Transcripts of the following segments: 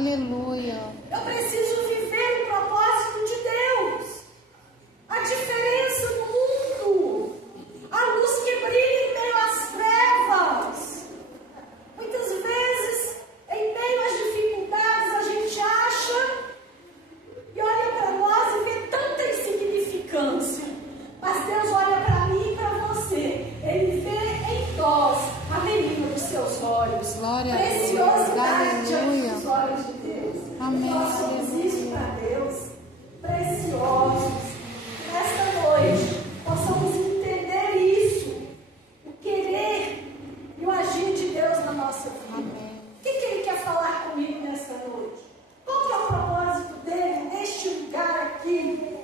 Aleluia. Eu preciso viver o propósito de Deus. A diferença no mundo. A luz que brilha em meio às trevas. Muitas vezes, em meio às dificuldades, a gente acha e olha para nós e vê tanta insignificância. Mas Deus olha para mim e para você. Ele vê em nós a menina dos seus olhos. Glória a Deus. Preciosidade diante Aleluia. dos olhos de Deus. Amém. Nós somos isso para Deus. Preciosos. Que nesta noite possamos entender isso. O querer e o agir de Deus na nossa vida. Amém. O que Ele quer falar comigo nesta noite? Qual que é o propósito dele neste lugar aqui?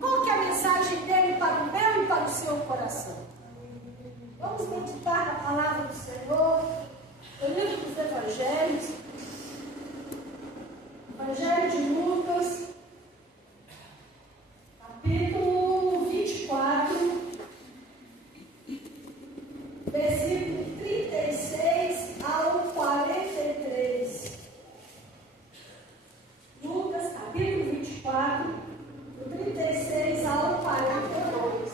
Qual que é a mensagem dele para o meu e para o seu coração? Vamos meditar na palavra do Senhor, no livro dos Evangelhos, Evangelho de Lucas, capítulo 24, versículo 36 ao 43. Lucas, capítulo 24, do 36 ao 42.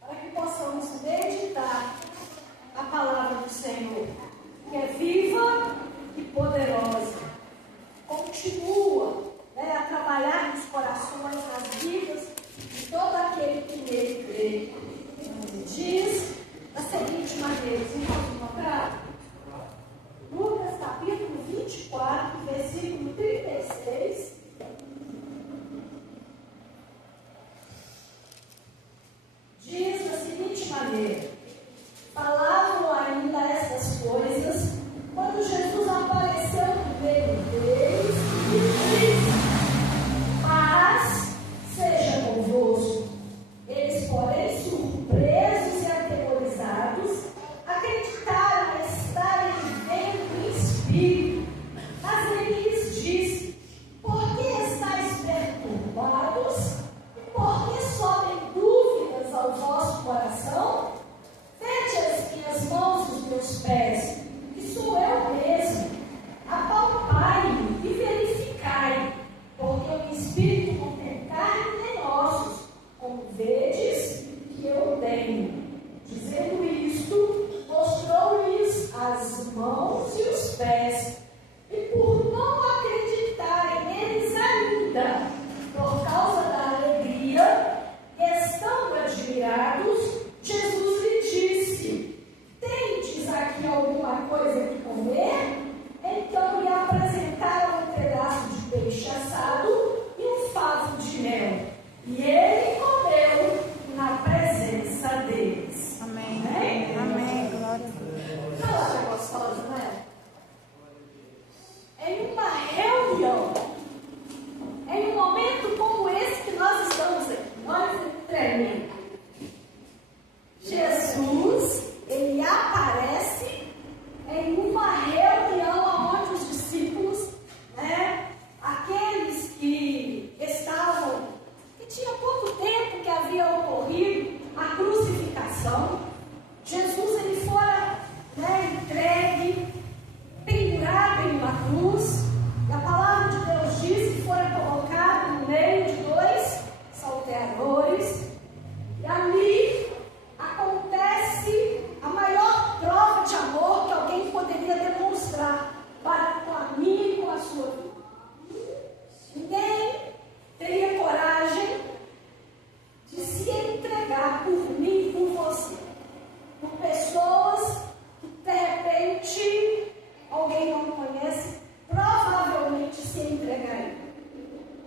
Para que possamos meditar a palavra do Senhor, que é viva e poderosa. Continua, a trabalhar nos corações, nas vidas de todo aquele que nele crê. Diz da seguinte maneira, vocês podem encontrar? Lucas capítulo 24, versículo 36. Diz da seguinte maneira: falavam ainda estas coisas quando Jesus apareceu no meio deles e disse: paz seja convosco. Eles, porém, surpresos e aterrorizados, acreditaram estarem vendo em espírito. Mas ele lhes disse: por que estáis perturbados? E por que sobem dúvidas ao vosso coração? Vede as minhas mãos e os meus pés, que sou eu mesmo. Apalpai-me e verificai, porque o espírito não tem carne nem ossos, como vedes que eu tenho. Dizendo isto, mostrou-lhes as mãos e os pés. E por não acreditarem eles ainda, por causa da alegria, e estando admirados, Jesus lhe disse: tendes aqui alguma coisa que comer? Então lhe apresentaram um pedaço de peixe assado e um favo de mel. E ele comeu na presença deles. Amém. Amém? Amém. Glória a Deus. Palavra gostosa, não é? Em uma reunião, em um momento como esse que nós estamos aqui, olha que tremendo. Jesus, ele aparece em uma reunião onde os discípulos, aqueles que estavam, que tinha pouco tempo que havia ocorrido a crucificação, Jesus ele fora entregue, pendurado em uma cruz, e a palavra de Deus diz que fora colocado no meio de dois salteadores, e ali acontece a maior prova de amor que alguém poderia demonstrar para com a mim e com a sua vida. Ninguém teria coragem de se entregar por mim e por você, por pessoas que de repente alguém não conhece, provavelmente se entregaria.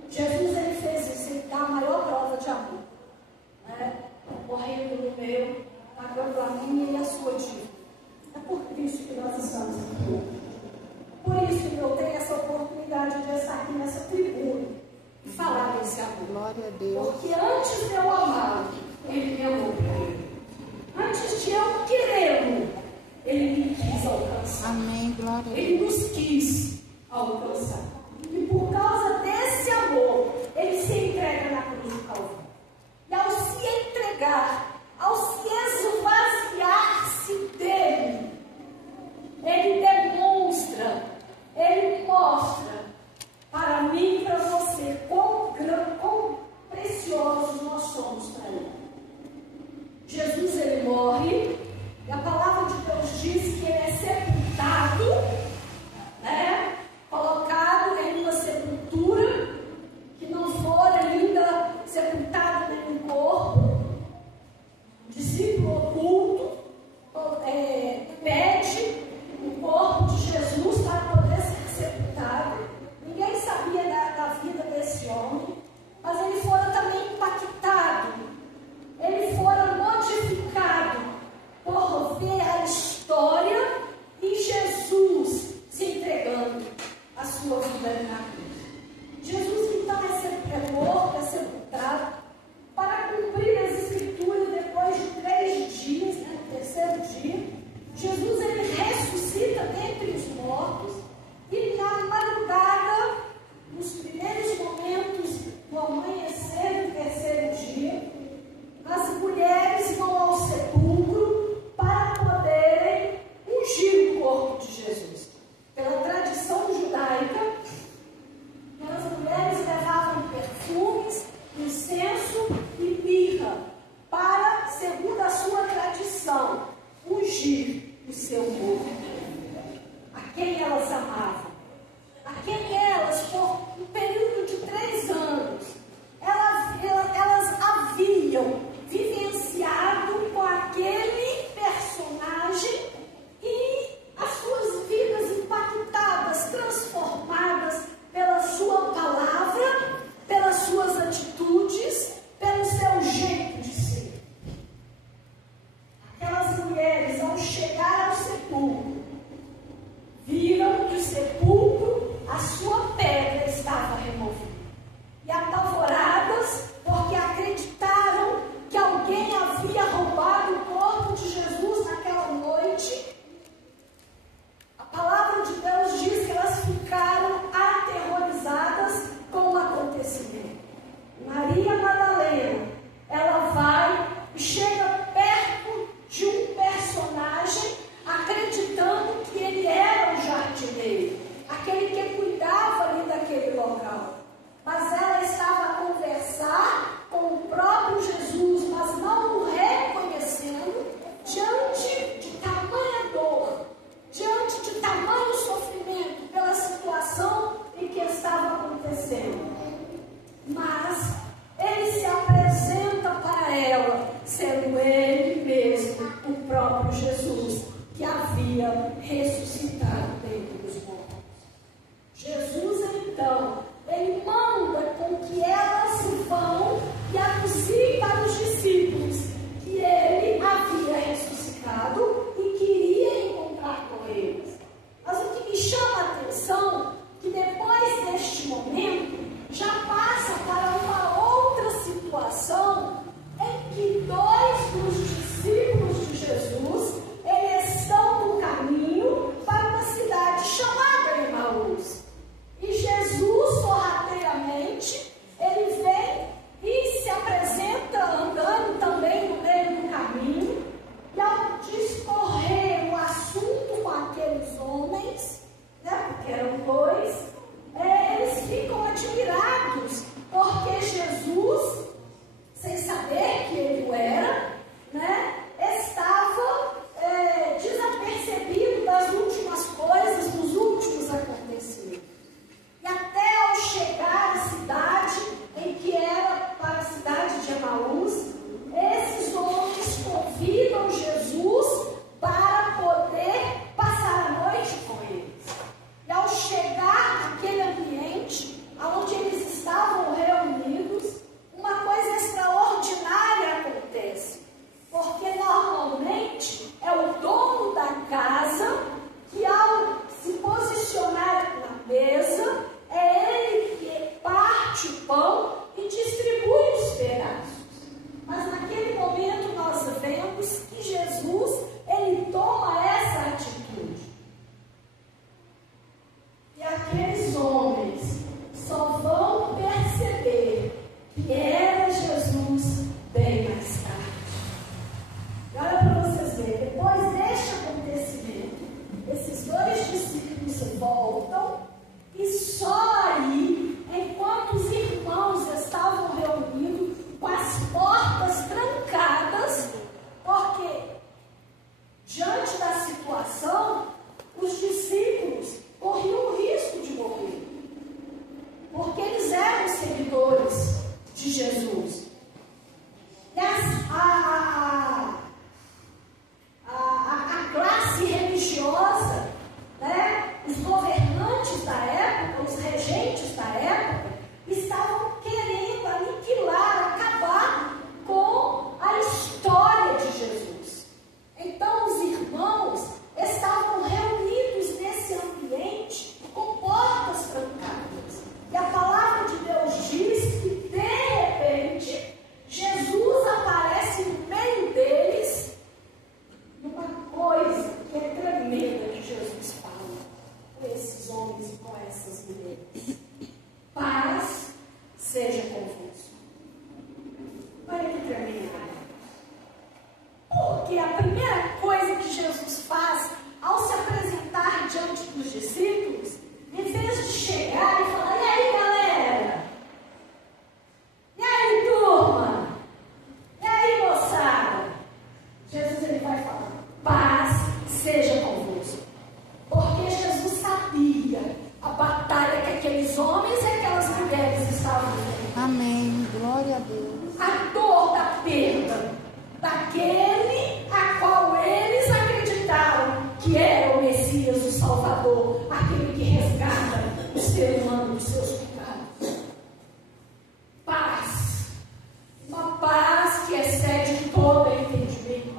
Jesus ele fez isso, ele dá a maior prova de amor, morrendo no meu, pagando a minha e a sua dívida. É por Cristo que nós estamos aqui hoje. Por isso que eu tenho essa oportunidade de estar aqui nessa tribuna e falar desse amor. Glória a Deus. Porque antes de eu amá-lo, ele me amou primeiro. Antes de eu querê-lo, ele me quis alcançar. Amém. Glória a Deus. Ele nos quis alcançar. E por causa desse amor, ele se entrega na cruz do Calvário. E ao se entregar, ao se esvaziar-se dele, ele demonstra Jesus ele morre, e a palavra de Deus diz que ele é sepultado, né? Colocado em uma sepultura, que não for ainda sepultado nenhum corpo. O discípulo oculto pede o corpo de Jesus para poder ser sepultado. Ninguém sabia da vida desse homem, mas ele fora também impactado, ele fora modificado por ver a história e Jesus se entregando a sua vida na cruz. Jesus então é morto, é sepultado, para cumprir as escrituras depois de 3 dias, né, no terceiro dia. Jesus ele ressuscita dentre os mortos, e na madrugada, nos primeiros momentos do amanhecer do terceiro dia, as mulheres vão ao sepulcro para poderem ungir o corpo de Jesus. Pela tradição judaica, as mulheres levavam perfumes, incenso e mirra para, segundo a sua tradição, ungir o seu corpo. A quem elas amavam, a quem elas, por um período de 3 anos, elas haviam vivenciado com aquele personagem, e as suas vidas impactadas, transformadas pela sua palavra, pelas suas atitudes, pelo seu jeito de ser. Aquelas mulheres, ao chegar ao sepulcro, viram que o sepulcro, a sua pedra estava removida. E apavoradas, porque acreditaram que alguém havia roubado o corpo de Jesus naquela noite, a palavra de Deus diz que elas ficaram aterrorizadas com o acontecimento. Maria Madalena, ela vai e chega perto de um personagem, acreditando que ele era o jardineiro, aquele que cuidava ali daquele local. Mas ela estava a conversar com o próprio Jesus, mas não o reconhecendo, diante de tamanha dor, diante de tamanho sofrimento, pela situação em que estava acontecendo. Mas ele se apresenta para ela, sendo ele mesmo o próprio Jesus, que havia ressuscitado dentre os mortos. Porque a primeira coisa que Jesus faz ao se apresentar diante dos discípulos, em vez de chegar e falar: e aí, galera? E aí, turma? E aí, moçada? Jesus ele vai falar: paz seja convosco. Porque Jesus sabia a batalha que aqueles homens e aquelas mulheres estavam vivendo. Amém. Glória a Deus. A dor da perda daquele a qual eles acreditaram que era o Messias, o Salvador, aquele que resgata o ser humano dos seus pecados. Paz. Uma paz que excede todo entendimento.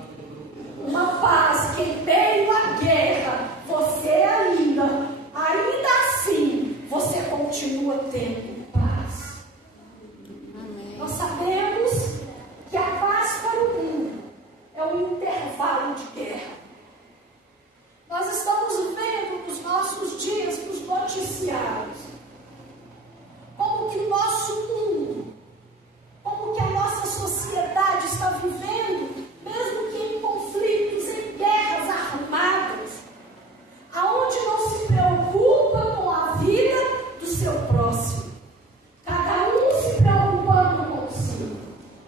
Uma paz que em meio à guerra, você ainda assim, você continua tendo paz. Amém. Nós sabemos que a paz para o mundo é um intervalo de guerra. Nós estamos vendo nos nossos dias, nos noticiários, como que o nosso mundo, como que a nossa sociedade está vivendo, mesmo que em conflitos, em guerras armadas, aonde não se preocupa com a vida do seu próximo. Cada um se preocupando com si.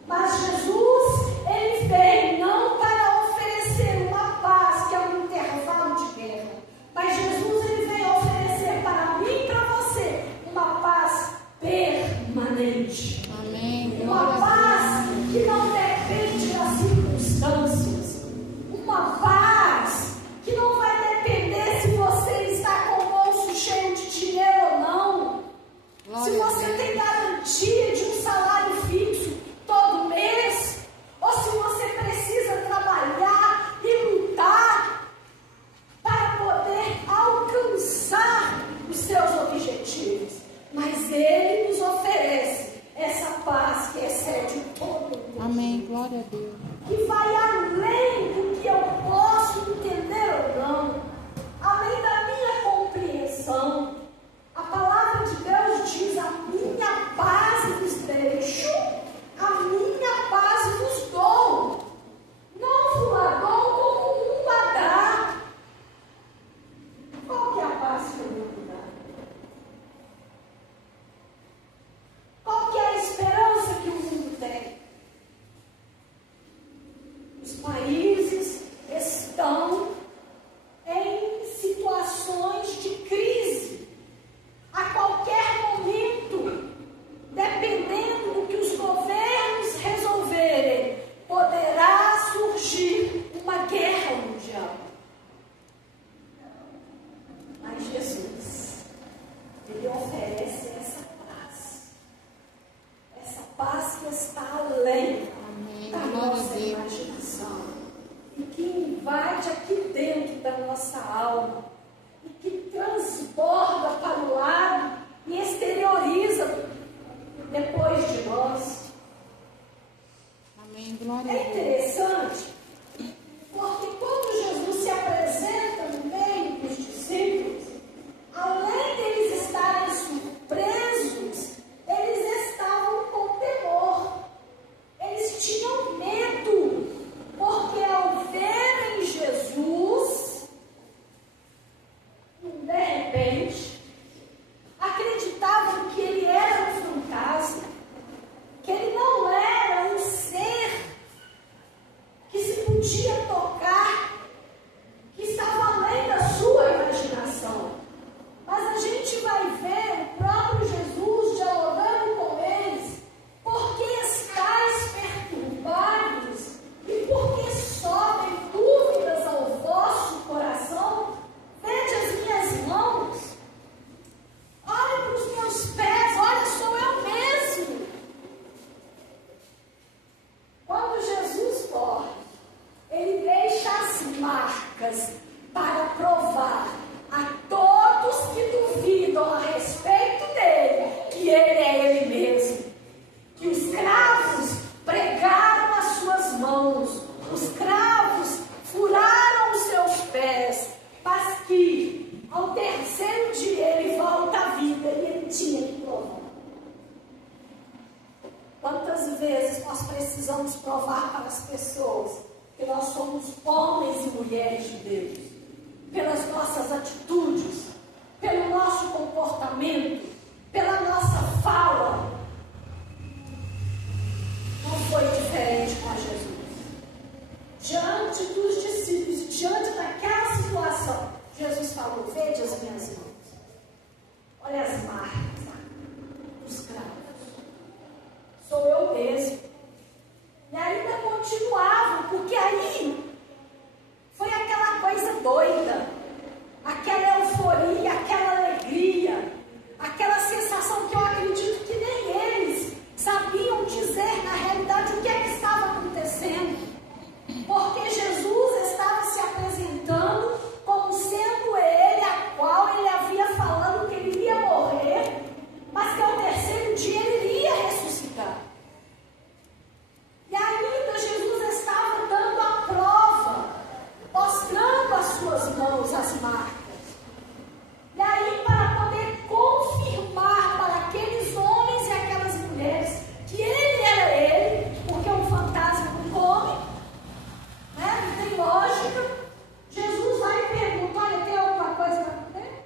Mas Jesus, ele veio não para oferecer uma paz que é um intervalo de guerra. Mas Jesus, ele veio oferecer para mim e para você uma paz permanente. Amém. Uma Glória a paz Deus. que não depende das circunstâncias. Uma paz que não vai depender se você está com o bolso cheio de dinheiro ou não. Se Glória a você Deus. tem garantia de um salário fixo todo mês, ou se você precisa trabalhar e lutar para poder alcançar os seus objetivos. Mas Ele nos oferece essa paz que excede todo mundo. Amém. Glória a Deus. Que vai além do que eu posso entender ou não, além da minha compreensão. A palavra de Deus diz: a minha paz vos deixo, a minha paz vos dou. Não vos a dou como o mundo a dá. Qual que é a paz que eu vou dar? Qual que é a esperança que o mundo tem? Os países estão em situações de crise. A qualquer momento, dependendo do que os governos resolverem, poderá surgir uma guerra mundial. Mas Jesus, Ele oferece essa paz que está além Amém. da Glória a nossa Deus. imaginação, e que invade aqui dentro da nossa alma, e que transborda para o lado e exterioriza depois de nós. Amém. Glória a É Deus. interessante, porque quando Jesus se apresenta no meio dos discípulos, além deles estarem surpresos, eles estavam com temor. Eles tinham medo, porque ao verem Jesus, de repente, acreditavam que ele era um fantasma, que ele não era um ser que se podia tocar, que estava além da sua imaginação. Mas a gente vai ver o próprio Jesus dialogando com eles: por que estáis perturbados e por que sobem dúvidas ao vosso coração? Vede as minhas mãos, olhem para os meus pés, olha, sou eu mesmo. Quando Jesus morre, ele deixa as marcas para provar a todos que duvidam a respeito dele que ele é ele mesmo. Que os cravos pregaram as suas mãos, os cravos furaram os seus pés, mas que ao terceiro dia ele volta à vida e ele tinha que provar. Quantas vezes nós precisamos provar para as pessoas que nós somos homens e mulheres de Deus, pelas nossas atitudes, pelo nosso comportamento, pela nossa fala. Não foi diferente com Jesus. Diante dos discípulos, diante daquela situação, Jesus falou: vede as minhas mãos, olha as marcas dos cravos, sou eu mesmo. E ainda continuava, porque aí foi aquela coisa doida, aquela euforia, aquela alegria, aquela sensação que eu acredito que nem eles sabiam dizer na realidade o que é que estava acontecendo, porque Jesus estava se apresentando como sendo ele a qual ele havia falado que ele iria morrer, mas que ao terceiro dia ele iria ressuscitar. E ainda Jesus estava dando a prova, mostrando as suas mãos, as marcas. E aí, para poder confirmar para aqueles homens e aquelas mulheres que ele era ele, porque um fantasma não come, né? Não tem lógica. Jesus vai e pergunta: olha, tem alguma coisa para comer?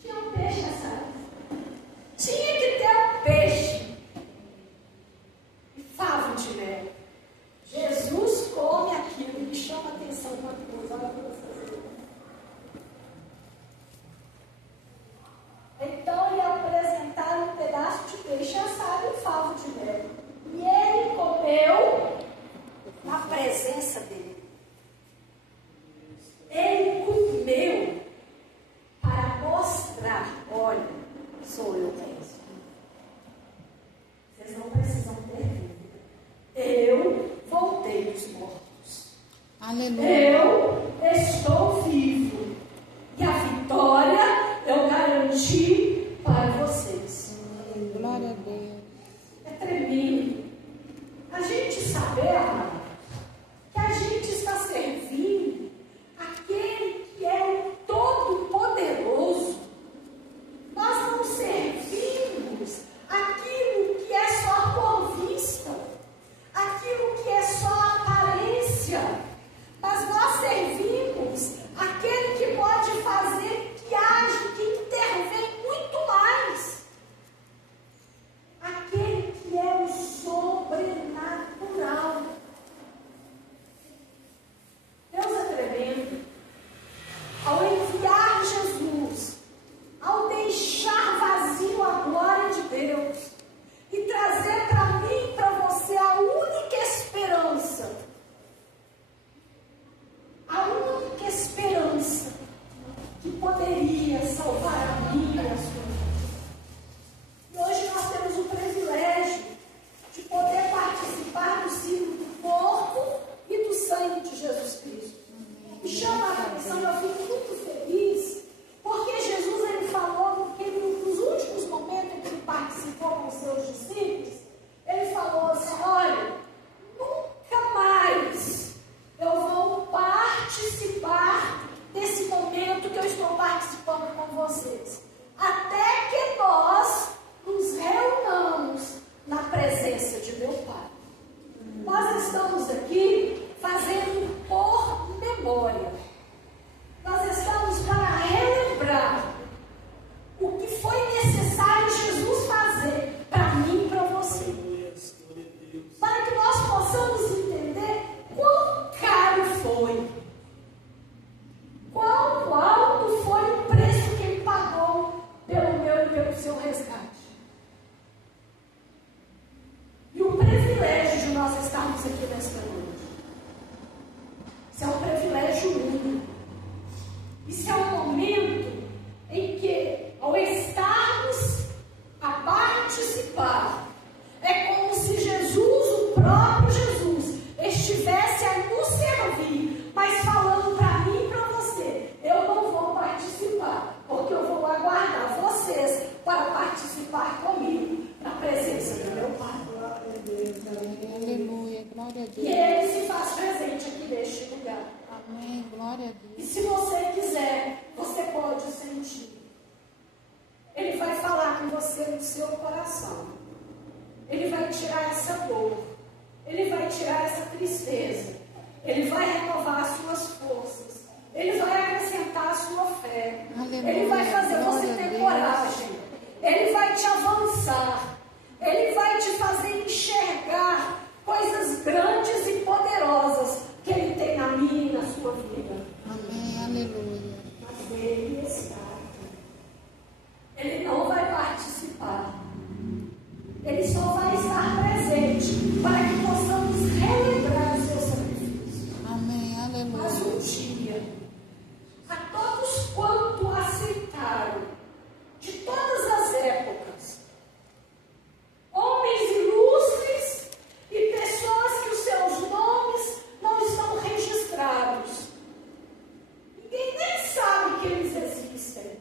Tinha um peixe nessa área. Tinha que ter um peixe. E favo de mel. Jesus come aquilo. Me chama a atenção uma coisa. Olha para vocês. Então lhe apresentaram um pedaço de peixe assado e um favo de mel. E ele comeu na presença dele. Ele comeu para mostrar: olha, sou eu mesmo. Vocês não precisam ter dúvida. Eu voltei dos mortos. Aleluia. Eu estou vivo. E a vitória eu garanti para vocês. Glória a Deus. É tremendo a gente saber, amado, que a gente está servindo aquele que é o Todo-Poderoso. Nós não servimos aquilo que é só por vista, aquilo que é só aparência, mas nós servimos aquele que pode fazer, que age, que intervém muito mais, aquele que é o sobrenatural. Deus é tremendo. Ao enviar Jesus, ao deixar vazio a glória de Deus e trazer para mim e para você a única esperança, que poderia salvar a minha e a sua vida. E hoje nós temos o privilégio de poder participar do símbolo do corpo e do sangue de Jesus Cristo. Me chama a atenção, eu fico muito feliz, porque Jesus ele falou que nos últimos momentos em que ele participou com os seus discípulos, ele falou assim: olha, nunca mais eu vou participar desse momento que eu estou participando com vocês, até que nós nos reunamos na presença de meu Pai. Nós estamos aqui fazendo por memória. Nós estamos para relembrar o que foi necessário Jesus fazer para mim e para você, para que nós possamos entender quão caro foi, quão alto foi o preço que ele pagou pelo meu e pelo seu resgate. E o privilégio de nós estarmos aqui nesta noite, isso é um privilégio único. Isso é um momento em que, ao estarmos a participar, é como se Jesus, o próprio Jesus, estivesse a nos servir, mas falando para mim e para você: eu não vou participar, porque eu vou aguardar vocês para participar comigo na presença do meu Pai. Aleluia. Glória a E Deus. Ele se faz presente aqui neste lugar. Amém. Glória a E Deus. se você quiser, você pode sentir. Ele vai falar com você no seu coração. Ele vai tirar essa dor. Ele vai tirar essa tristeza. alcançar. Ele vai te fazer enxergar coisas grandes e poderosas que Ele tem na minha e na sua vida. Amém. Aleluia. Mas Ele está aqui. Ele não vai participar. Ele só vai estar presente para que possamos relembrar o seu sacrifício. Amém. Mas Aleluia. um dia, a todos quanto aceitaram, de todas as épocas, homens ilustres e pessoas que os seus nomes não estão registrados. Ninguém nem sabe que eles existem.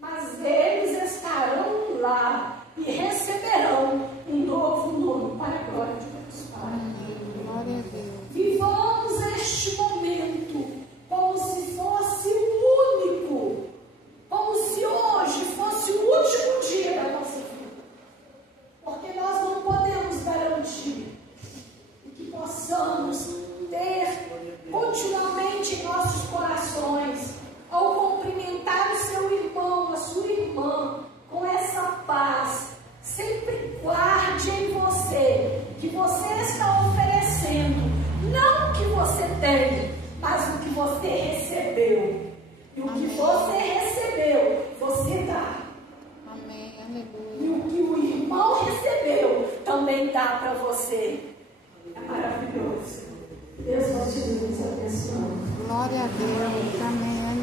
Mas eles estarão lá e receberão um novo nome para a glória de Deus Pai. Amém. Glória a Deus. Vivamos este momento como se fosse o único, como se hoje fosse o último dia da nossa vida. Porque nós não podemos garantir que possamos ter continuamente em nossos corações, ao cumprimentar o seu irmão, a sua irmã, com essa paz. Sempre guarde em você que você está oferecendo, não o que você tem, mas o que você recebeu. E o que você recebeu, você dá. Amém. E Aleluia. o que o irmão recebeu, também dá para você. É maravilhoso. Deus continue nos abençoando. Glória a Deus. Amém.